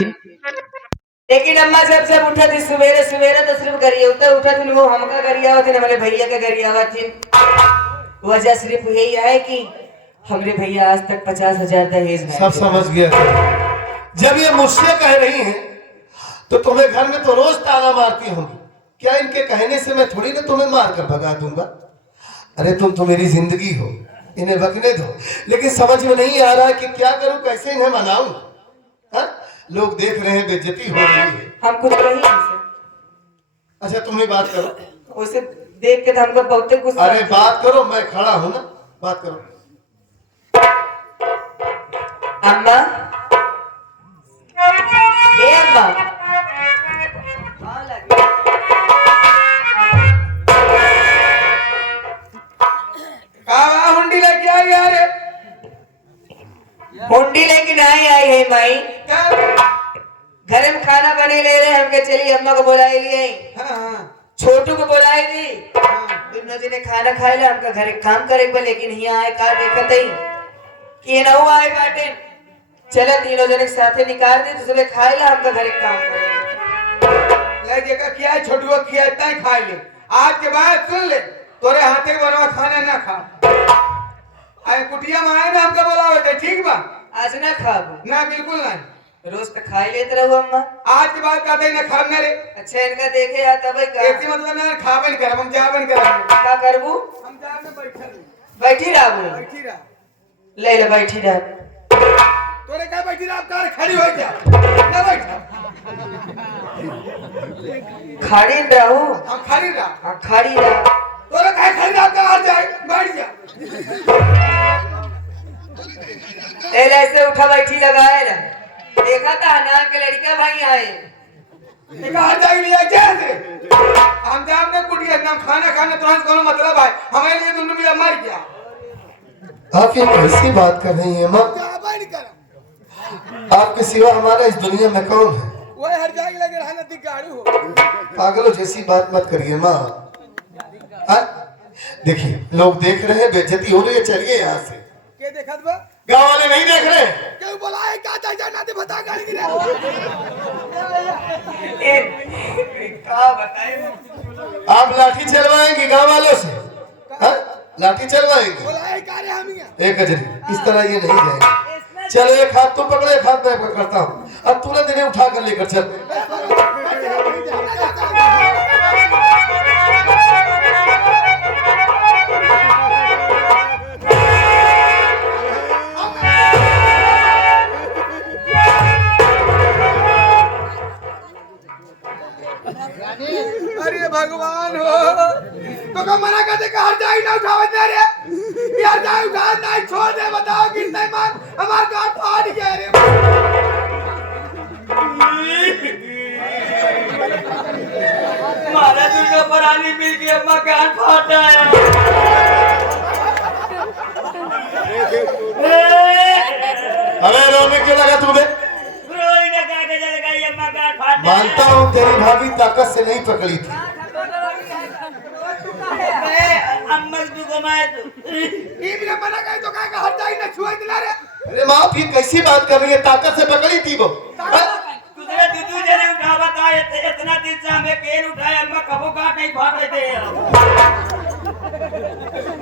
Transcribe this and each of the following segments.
थी। लेकिन अम्मा जब उठा थी सवेरे सवेरे तो सिर्फ गरिया उठा थी, वो हमका गरिया होती ना, मेरे भैया का गरिया हुआ थी। वजह सिर्फ यही है कि हमरे भैया आज तक 50,000 दहेज में। सब समझ गया। जब ये मुझसे कह रही हैं तो तुम्हें घर में तो रोज ताला मारती होंगी, क्या इनके कहने से मैं थोड़ी ना तुम्हें मार कर भगा दूंगा। अरे तुम तो मेरी जिंदगी हो, इन्हें बकने दो। लेकिन समझ में नहीं आ रहा कि क्या करूं, कैसे इन्हें मनाऊं। लोग देख रहे हैं, बेइज्जती हो रही है। हम कुछ नहीं हमसे। अच्छा तुम ही बात करो। उसे देख के तो हमको बहुत गुस्सा। अरे बात करो, मैं खड़ा हूं ना, बात करो। अम्मा, ए अम्मा, हुंडी लेके आई यार। हुंडी लेकिन आई है माई। घर में खाना बने ले रहे हमके, चलिए अम्मा को बुलाई लिए। छोटू को बुलाई दी, दोनों जने खाना खाए ला। हमका घर एक काम करे पर, लेकिन यहाँ आए का देखत ही कि ना हुआ आए बाटे। चलो तीनों जने के साथे निकाल दी, दूसरे खाए ला। हमका घर एक काम करे ले देखा किया है, छोटुआ किया है, तय खा ले। आज के बाद सुन ले, तोरे हाथे के बनवा खाना ना खा। आए कुटिया में आए ना, हमका बोलावे थे, ठीक बा। आज ना खाबो ना बिल्कुल नहीं, रोज तो खाई लेते रहो अम्मा। आज के बाद कहते ना खाब ना रे। अच्छा इनका देखे या तब ऐसी मतलब ना खाबन कर, हम जाबन कर। का करबू? हम जाब में बैठल बैठी रहबू? बैठी रह। ले ले बैठी रह। तोरे का बैठी रह, कार खड़ी हो जा ना, बैठा खड़ी रहू। हम खड़ी रह। हाँ खड़ी रह। तोरे का खड़ी रह, कार जाए बैठ जा। ए ऐसे उठा बैठी लगाए ना, देखा था ना के लड़का भाई आए। निकाल जाए लिया कैसे? हम जाब ने कुटिया ना खाना खाने तुरंत कोनो मतलब है, हमारे लिए दोनों मिला मर गया। आप ये कैसी बात कर रही हैं माँ? जाबन कर। आपके सिवा हमारा इस दुनिया में कौन है? वो हर जाएगी लगे रहना दी गाड़ी हो। पागलों जैसी बात मत करिए माँ। देखिए लोग देख रहे हैं, बेइज्जती हो रही है, चलिए यहाँ से। के देखत बा? गाँव वाले नहीं देख रहे? क्यों बुलाए, क्या चाहिए ना, दे बता गाड़ी गिरे। का बताए? आप लाठी चलवाएंगे गाँव वालों से? लाठी चलवाएंगे? बुलाए का रे हम यहाँ? एक गजरी इस तरह ये नहीं जाएगा। चलो एक हाथ तुम पकड़ो, एक हाथ मैं पकड़ता हूँ। अब तुरंत इन्हें उठा कर लेकर चल। अरे भगवान हो, तो का मना कर दे, हर जाए ना उठावत ना रे। यार जाए उठा नहीं, छोड़ दे, बताओ कि नहीं मान हमार गांठ फाड़ गया रे। मारा दुर्गा परानी मिल के अम्मा कान फाटा है। अरे रोने क्यों लगा तुम्हें? रोई ना का के जगह ये अम्मा कान फाटा। मानता हूँ तेरी भाभी ताकत से नहीं पकड़ी थी। अम्मा तू को मैं ये भी मना करे तो का हर जाए ना छुआ दिला रे। अरे माँ फिर कैसी बात कर रही है? ताकत से पकड़ी थी वो। तुझे दूधू जने उठावा का इतना दिन से हमें पेन उठाए, अम्मा कबो का नहीं फाड़ रहे थे।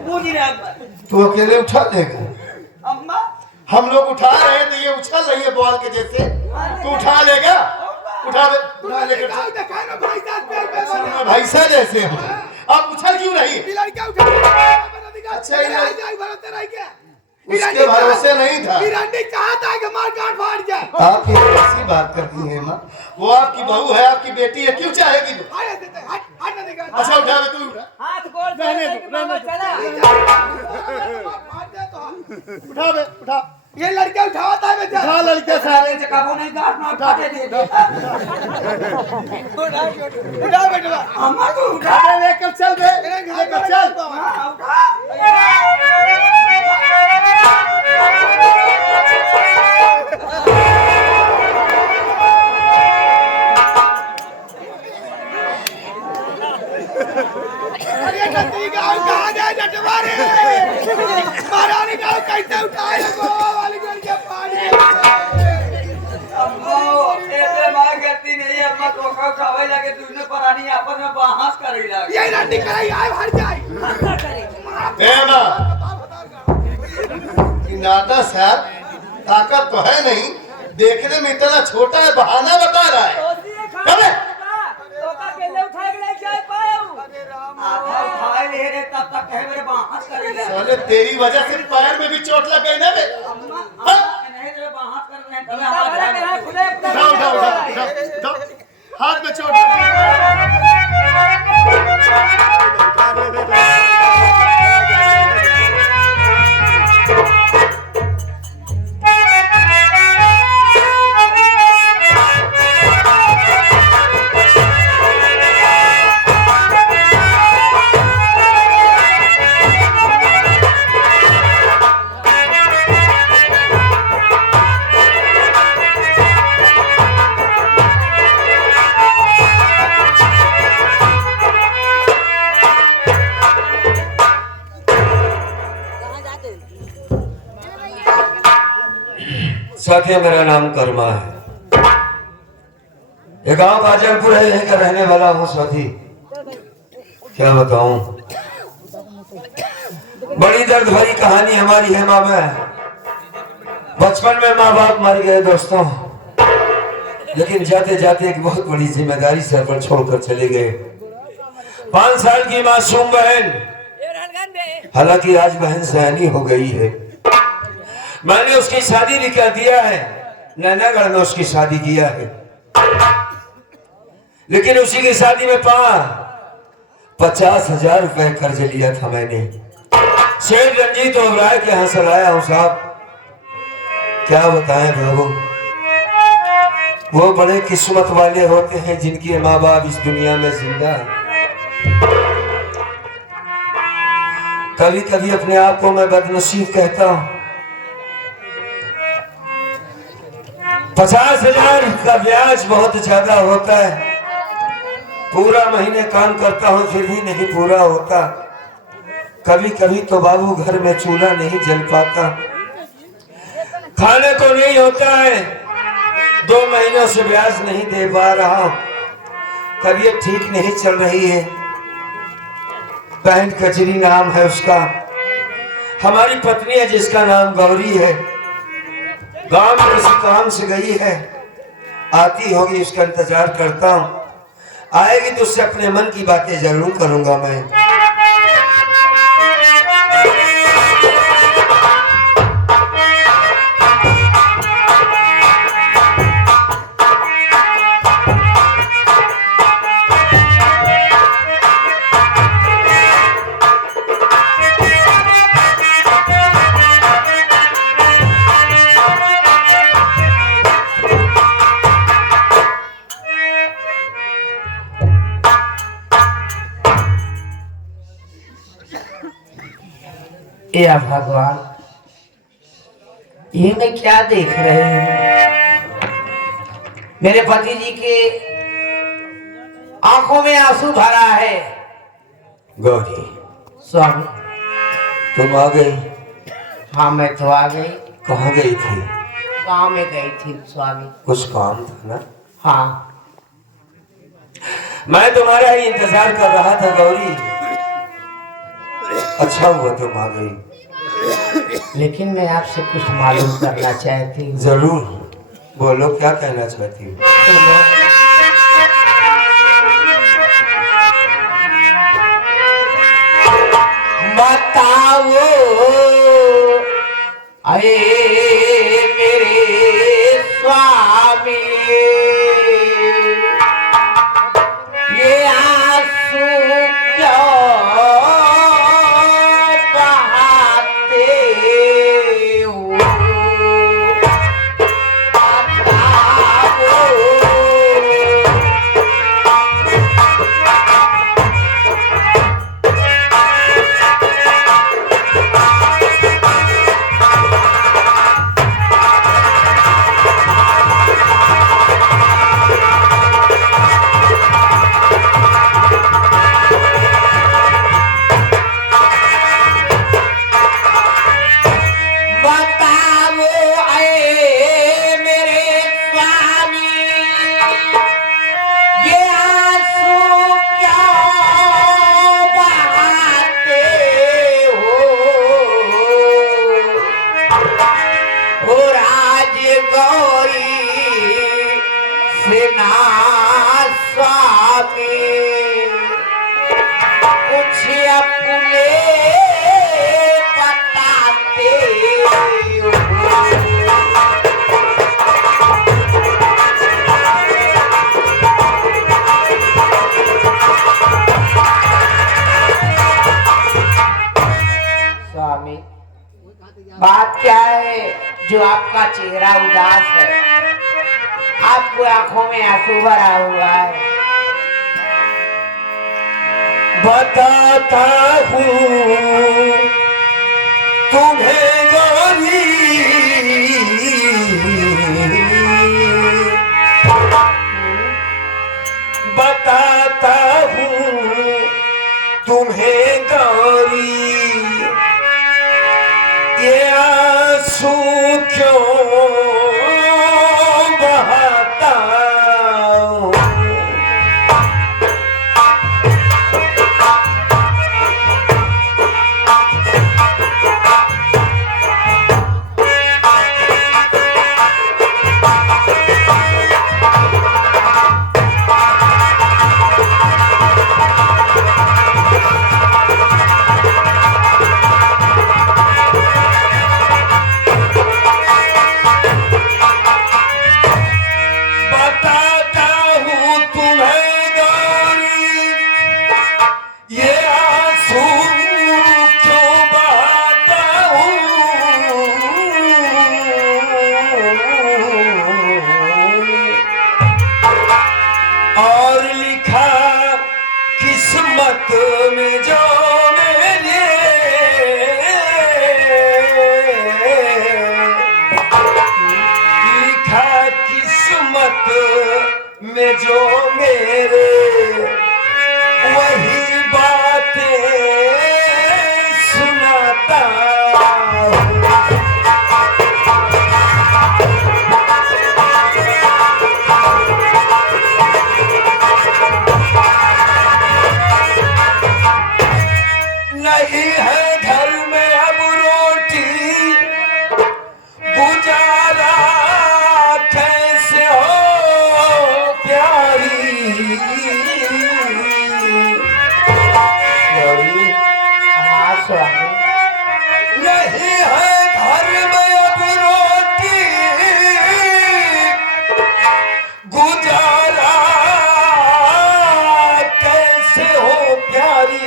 पूछ रहे अम्मा। तू अकेले उठा देगा? अम्मा हम लोग उठा रहे हैं तो ये उछल रही है बॉल के जैसे। तू उठा लेगा? उठा ले, उठा लेकर चल। देखा ना भाई साहब पैर पे सुनो भाई साहब जैसे हो, आप उछल क्यों रही? ये लड़का उठा। अच्छा ये जाए भरोसे रह गया। उसके भरोसे नहीं था। ईरानी चाहता है कि मार गांठ फाड़ जाए। आप ये कैसी बात करती हैं माँ? वो आपकी बहू है, आपकी बेटी है, क्यों चाहेगी वो? हट ना देगा। अच्छा उठा ले, तू उठा। हाथ गोड़ रहने दो चला। उठा बे, उठा। ये लड़का उठाता है बेटा। उठा लड़के सारे से कबो नहीं गांठ ना उठा दे। उठा बेटा। अम्मा तू उठा। अरे लेकर चल बे, लेकर चल। अरे नदी गांव कहाँ गए जटवारे? महारानी गांव कैसे उठाए? गोवा वाली गल के पानी। अम्मा बात तो का उठावे लागे तुझने परानी आपस में बहस करे लागे यही रंडी कराई आए भाई जाए ए मां कि नाटा साहब ताकत तो है नहीं, देखने में इतना छोटा है, बहाना बता रहा है। अबे आधा उठाए ले रे तब तक कहे मेरे बहस करे लागे साले तेरी वजह से पैर में भी चोट लग गई ना बे। हाँ? नहीं तो बहस करने तब उठाओ, उठाओ, उठाओ, उठाओ, उठाओ। हाथ में चोट लग साथिया, मेरा नाम कर्मा है। ये गांव बाजलपुर है, यहीं का रहने वाला हूँ साथी। क्या बताऊं, बड़ी दर्द भरी कहानी हमारी है माँ में। बचपन में माँ बाप मर गए दोस्तों, लेकिन जाते जाते एक बहुत बड़ी जिम्मेदारी सर पर छोड़कर चले गए। 5 साल की मासूम बहन, हालांकि आज बहन सयानी हो गई है। मैंने उसकी शादी भी कर दिया है, नैनागढ़ में उसकी शादी किया है, लेकिन उसी की शादी में 50,000 रुपए कर्ज लिया था मैंने। सेठ रंजीत ओबराय के यहाँ से लाया हूं साहब। क्या बताएं बाबू, वो बड़े किस्मत वाले होते हैं जिनके माँ बाप इस दुनिया में जिंदा। कभी कभी अपने आप को मैं बदनसीब कहता हूं। 50,000 का ब्याज बहुत ज्यादा होता है। पूरा महीने काम करता हूं फिर भी नहीं पूरा होता। कभी कभी तो बाबू घर में चूल्हा नहीं जल पाता, खाने को नहीं होता है। 2 महीनों से ब्याज नहीं दे पा रहा हूं। तबीयत ठीक नहीं चल रही है। बहन कचरी नाम है उसका। हमारी पत्नी है जिसका नाम गौरी है, गांव में किसी काम से गई है, आती होगी, उसका इंतजार करता हूं। आएगी तो उससे अपने मन की बातें जरूर करूंगा मैं। या भगवान, ये मैं क्या देख रहे हूँ? मेरे पति जी के आंखों में आंसू भरा है। गौरी, स्वामी, तुम आ गई? हाँ मैं तो आ गई। कहाँ गई थी? गांव में गई थी स्वामी। कुछ काम था ना? हाँ, मैं तुम्हारा ही इंतजार कर रहा था गौरी। अच्छा हुआ तुम आ गई। लेकिन मैं आपसे कुछ मालूम करना चाहती हूँ। जरूर बोलो, क्या कहना चाहती हो? बताओ अरे मेरे स्वामी, ये आंसू क्यों बहाते हो? बताओ। से ना स्वामी कुछ अपने बताते हो। स्वामी बात क्या है जो आपका चेहरा उदास है, आपको आंखों में आंसू भरा हुआ है? बताता हूँ तुम्हें गौरी, बताता हूँ तुम्हें गौरी, ये आंसू क्यों बहाता हूँ। और लिखा किस्मत में जो मेरे, लिखा किस्मत में जो मेरे, वही बातें सुनाता हूँ। नहीं है घर में अब रोटी, गुजारा कैसे हो प्यारी। हाँ स्वामी। नहीं है घर में अब रोटी, गुजारा कैसे हो प्यारी।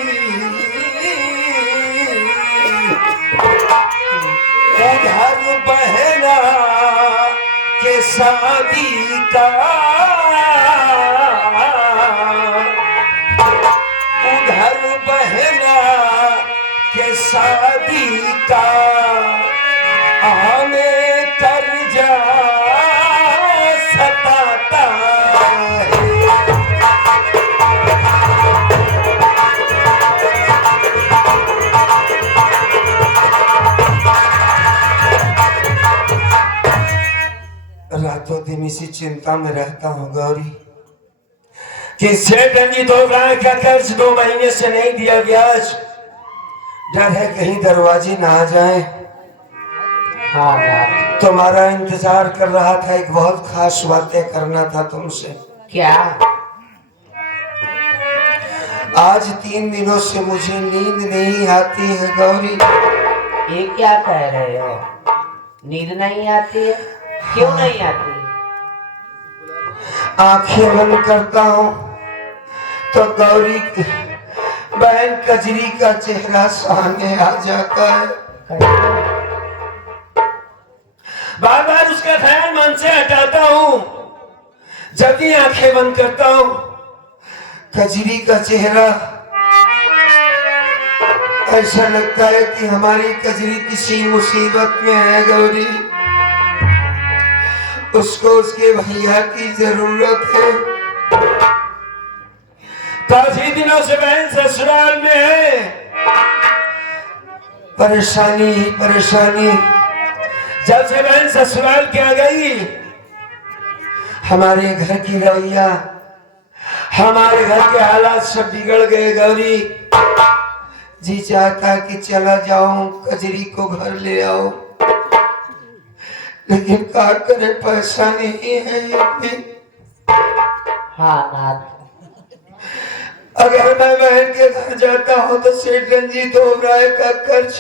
उधर बहना के शादी का, उधर बहना के शादी का हमें कर्जा सताता है। रातों दिन इसी चिंता में रहता हूँ गौरी कि सेठ रंजीत होगा का कर्ज 2 महीने से नहीं दिया ब्याज, डर है कहीं दरवाजे ना आ जाए। हाँ तुम्हारा इंतजार कर रहा था, एक बहुत खास बातें करना था तुमसे। क्या? आज 3 दिनों से मुझे नींद नहीं आती है गौरी। ये क्या कह रहे हो? नींद नहीं आती है? क्यों नहीं आती? आंखें बंद करता हूँ तो गौरी की बहन कजरी का चेहरा सामने आ जाता है। बार बार उसका ख्याल मन से हटाता हूँ। जब भी आंखें बंद करता हूँ कजरी का चेहरा, ऐसा लगता है कि हमारी कजरी किसी मुसीबत में है गौरी, उसको उसके भैया की जरूरत है। काफी दिनों से बहन ससुराल में है, परेशानी ही परेशानी। जब से बहन ससुराल के आ गई, हमारे घर की रवैया, हमारे घर के हालात सब बिगड़ गए गौरी। जी चाहता कि चला जाऊं, कजरी को घर ले आओ, लेकिन क्या करे, पैसा नहीं है ये भी। हाँ नाथ। अगर मैं बहन के घर जाता हूँ तो सेठ रंजीत ओबराय का कर्ज,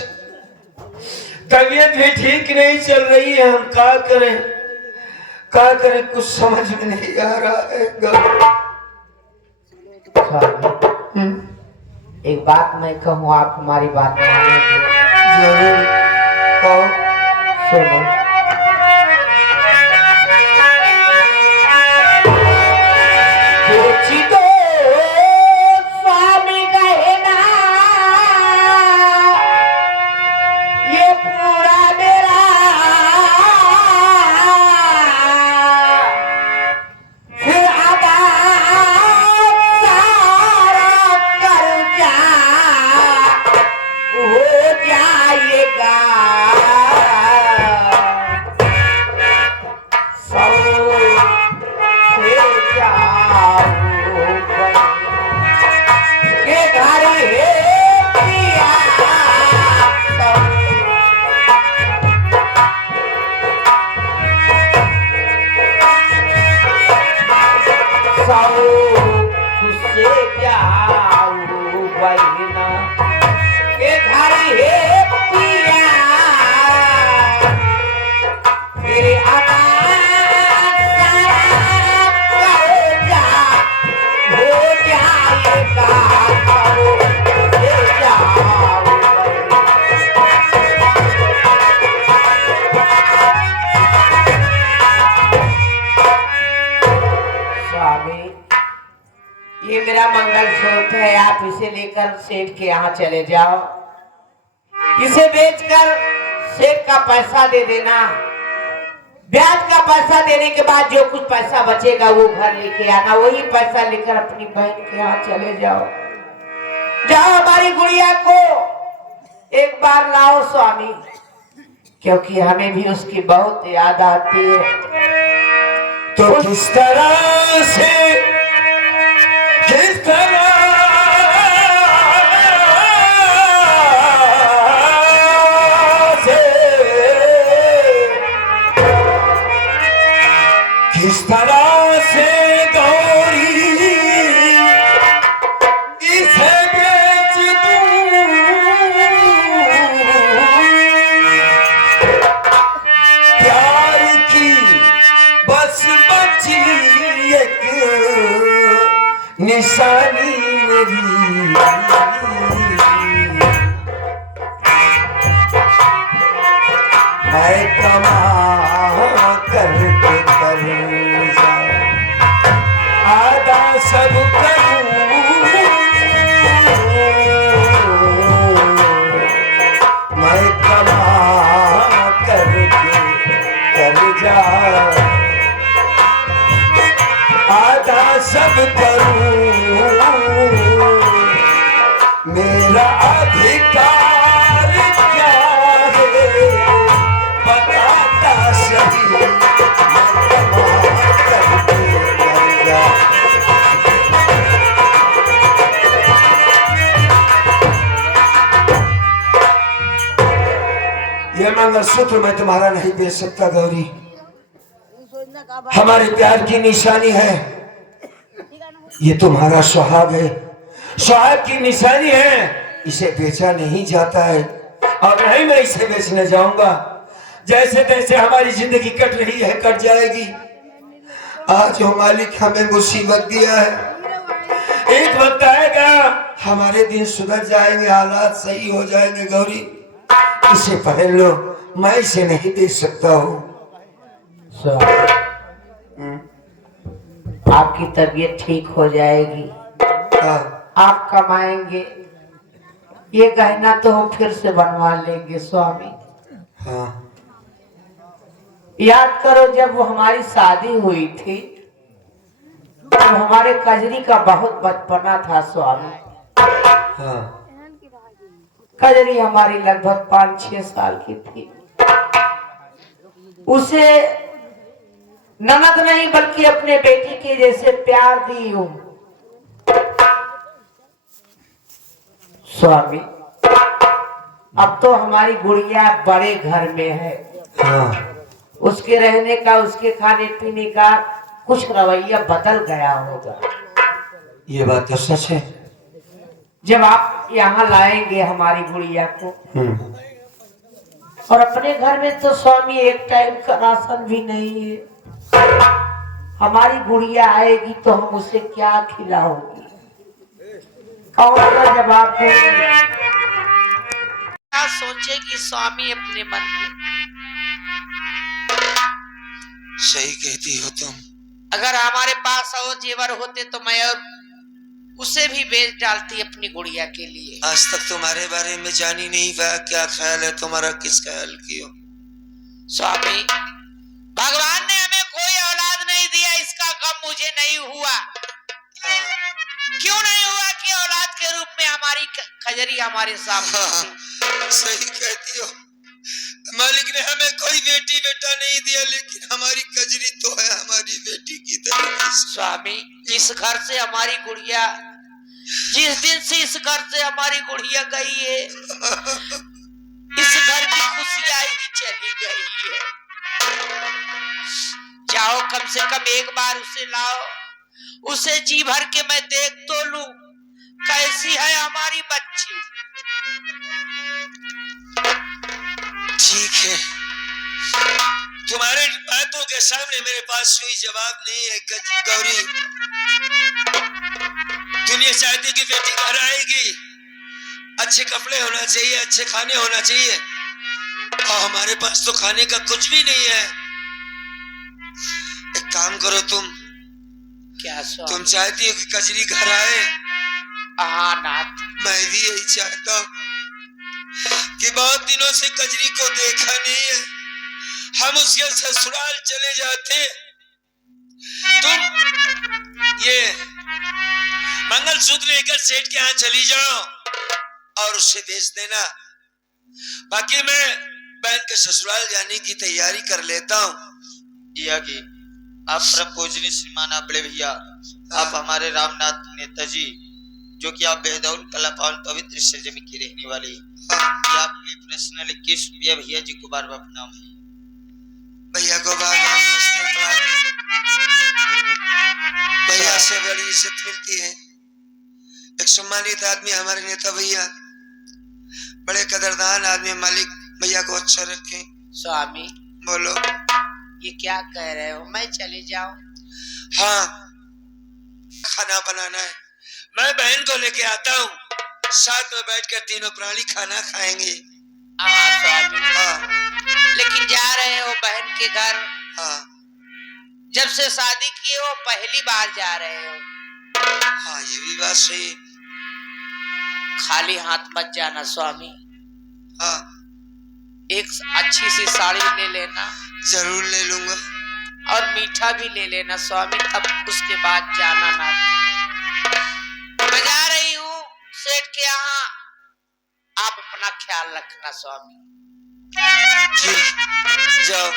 तबीयत भी ठीक नहीं चल रही है, हम क्या करें कुछ समझ में नहीं आ रहा है। एक बात मैं कहूँ, आप हमारी बात मानेंगे? जरूर कहो। सुनो। पूछी तो स्वामी कहे ना, ये पूरा मेरा फिर आधा सारा कर्जा हो जाएगा। सौ से जाओ के घर है पिया, सौ से जाओ बहना के घर है पिया, फिर आना कर्जा हो जाएगा। सौ से जाओ स्वामी, ये मेरा मंगलसूत्र है, आप इसे लेकर सेठ के यहाँ चले जाओ। इसे बेचकर सेठ का पैसा दे देना, ब्याज का पैसा देने के बाद जो कुछ पैसा बचेगा वो घर लेके आना, वही पैसा लेकर अपनी बहन के यहाँ चले जाओ। जाओ हमारी गुड़िया को एक बार लाओ स्वामी, क्योंकि हमें भी उसकी बहुत याद आती है। तो किस तरह से किस तरह से गौरी इसे बेच दूं, प्यार की बस बची एक निशानी मेरी, मैं कमा करके कर्जा आधा सब करूं, मैं कमा करके कर्जा आधा सब करूं, मेरा अधिकार क्या है बताता सही, मैं कमा करके कर्जा। ये मंगलसूत्र मैं तुम्हारा नहीं बेच सकता गौरी, हमारे प्यार की निशानी है, ये तुम्हारा सुहाग है, सुहाग की निशानी है, इसे बेचा नहीं जाता है और नहीं मैं इसे बेचने जाऊंगा। जैसे तैसे हमारी जिंदगी कट रही है, कट जाएगी। आज जो मालिक हमें मुसीबत दिया है, एक वक्त आएगा हमारे दिन सुधर जाएंगे, हालात सही हो जाएंगे गौरी, इसे पहन लो, मैं इसे नहीं बेच सकता हूँ। आपकी तबीयत ठीक हो जाएगी, हाँ। आप कमाएंगे, ये गहना तो हम फिर से बनवा लेंगे स्वामी। हाँ। याद करो जब वो हमारी शादी हुई थी तो हमारे कजरी का बहुत बचपना था स्वामी। हाँ। कजरी हमारी लगभग 5-6 साल की थी, उसे ननद नहीं बल्कि अपने बेटी के जैसे प्यार दी हूं स्वामी। अब तो हमारी गुड़िया बड़े घर में है, हाँ। उसके रहने का, उसके खाने पीने का कुछ रवैया बदल गया होगा। ये बात तो सच है। जब आप यहाँ लाएंगे हमारी गुड़िया को, और अपने घर में तो स्वामी एक टाइम का राशन भी नहीं है, हमारी गुड़िया आएगी तो हम उसे क्या खिलाओगी? कौन सा जवाब देंगे? क्या सोचेगी स्वामी अपने मन में? सही कहती हो तुम। अगर हमारे पास और जेवर होते तो मैं और उसे भी बेच डालती अपनी गुड़िया के लिए। आज तक तुम्हारे बारे में जान ही नहीं पाया, क्या ख्याल है तुम्हारा, किस ख्याल की हो? स्वामी, भगवान ने हमें कोई औलाद नहीं दिया, इसका गम मुझे नहीं हुआ। क्यों नहीं हुआ कि औलाद के रूप में हमारी खजरी हमारे सामने थी। सही कहती हो। मालिक ने हमें कोई बेटी बेटा नहीं दिया, लेकिन हमारी कजरी तो है हमारी बेटी की तरीके से। स्वामी, जिस घर से हमारी गुड़िया, जिस दिन से इस घर से हमारी गुड़िया गई है, इस घर की खुशियां ही चली गई है। जाओ, कम से कम एक बार उसे लाओ, उसे जी भर के मैं देख तो लूं कैसी है हमारी बच्ची। ठीक है, तुम्हारे बातों के सामने मेरे पास कोई जवाब नहीं है गौरी। तुम ये चाहती कि बेटी घर आएगी, अच्छे कपड़े होना चाहिए, अच्छे खाने होना चाहिए, और हमारे पास तो खाने का कुछ भी नहीं है। एक काम करो तुम। क्या तुम चाहती हो कि कचरी घर आए? हाँ नाथ, मैं भी यही चाहता हूँ कि बहुत दिनों से कजरी को देखा नहीं है, हम उसके ससुराल चले जाते, तुम ये मंगलसूत्र लेकर सेठ के यहाँ चली जाओ और उसे बेच देना। बाकी मैं बहन के ससुराल जाने की तैयारी कर लेता हूँ। आप पूजनीय श्रीमान आप बड़े भैया, आप हमारे रामनाथ नेताजी, जो कि आप बेहदौल कला पावन पवित्र सरजमी की रहने वाली, आपके पर्सनल 21 रुपया भैया जी को बार बार प्रणाम है। भैया को बार बार नमस्ते। भैया से बड़ी इज्जत मिलती है। एक सम्मानित आदमी हमारे नेता भैया, बड़े कदरदान आदमी, मालिक भैया को अच्छा रखे। स्वामी, बोलो। ये क्या कह रहे हो, मैं चले जाऊं? हाँ, खाना बनाना है, मैं बहन को लेके आता हूँ, साथ में बैठकर तीनों प्राणी खाना खाएंगे। हाँ स्वामी। हाँ। लेकिन जा रहे हो बहन के घर? हाँ। जब से शादी किए हो पहली बार जा रहे हो? हाँ, ये भी बात सही है। खाली हाथ मत जाना स्वामी। हाँ। एक अच्छी सी साड़ी ले लेना। जरूर ले लूंगा। और मीठा भी ले लेना स्वामी, तब उसके बाद जाना ना। मैं जा रही हूँ सेठ के यहाँ, आप अपना ख्याल रखना स्वामी। ठीक, जाओ।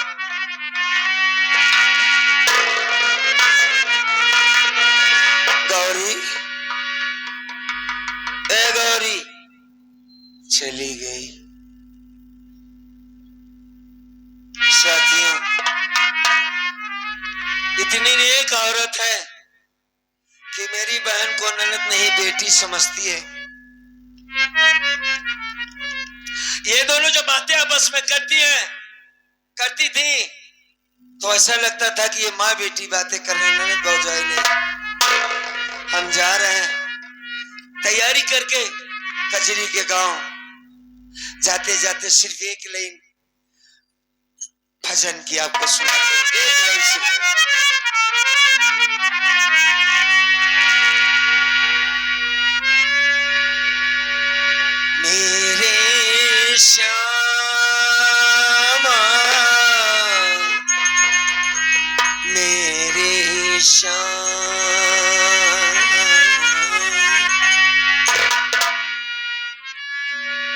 गौरी, ए गौरी, चली गई। साथियों, इतनी नेक औरत है कि मेरी बहन को ननद नहीं बेटी समझती है। ये दोनों जो बातें आपस में करती थी, तो ऐसा लगता था कि ये माँ बेटी बातें कर रहे हैं, ननद भौजाई नहीं। हम जा रहे हैं तैयारी करके कजरी के गांव। जाते जाते सिर्फ एक लाइन भजन की आपको सुनाते हैं, एक लाइन सिर्फ। मेरे श्यामा, मेरे श्याम,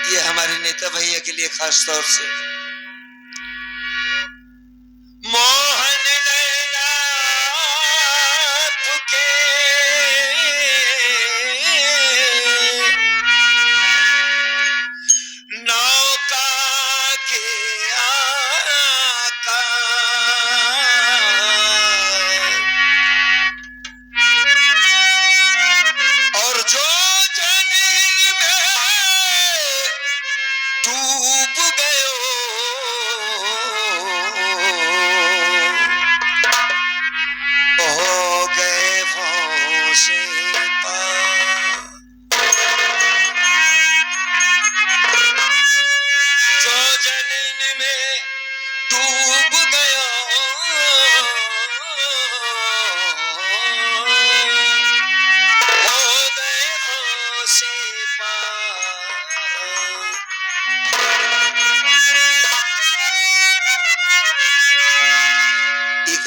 ये हमारे नेता भैया के लिए खास तौर से। मोहन लैला तुके नौका के आका,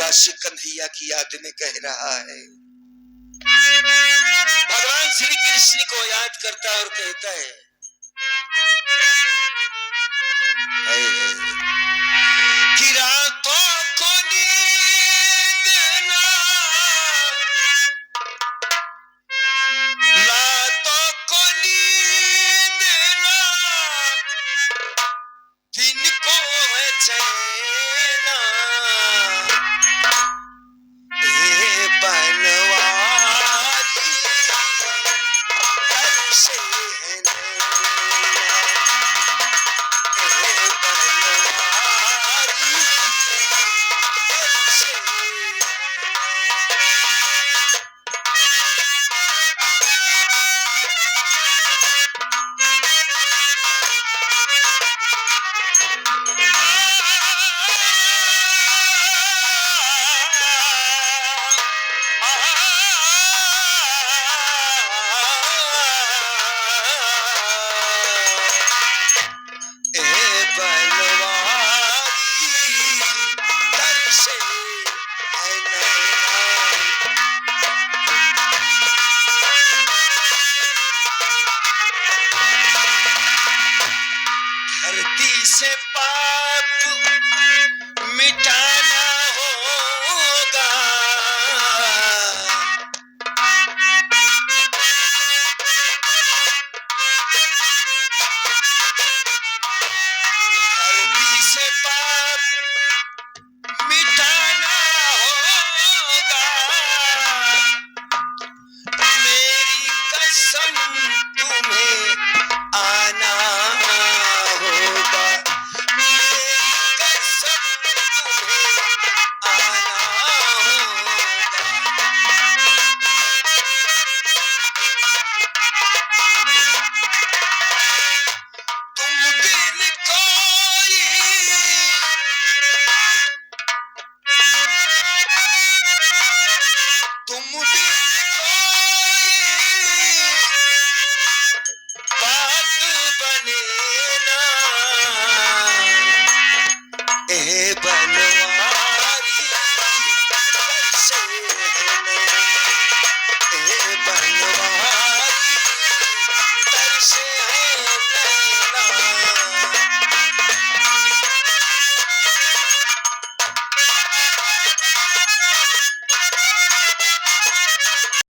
आशिक कन्हैया की याद में कह रहा है। भगवान श्री कृष्ण को याद करता और कहता है, कि राम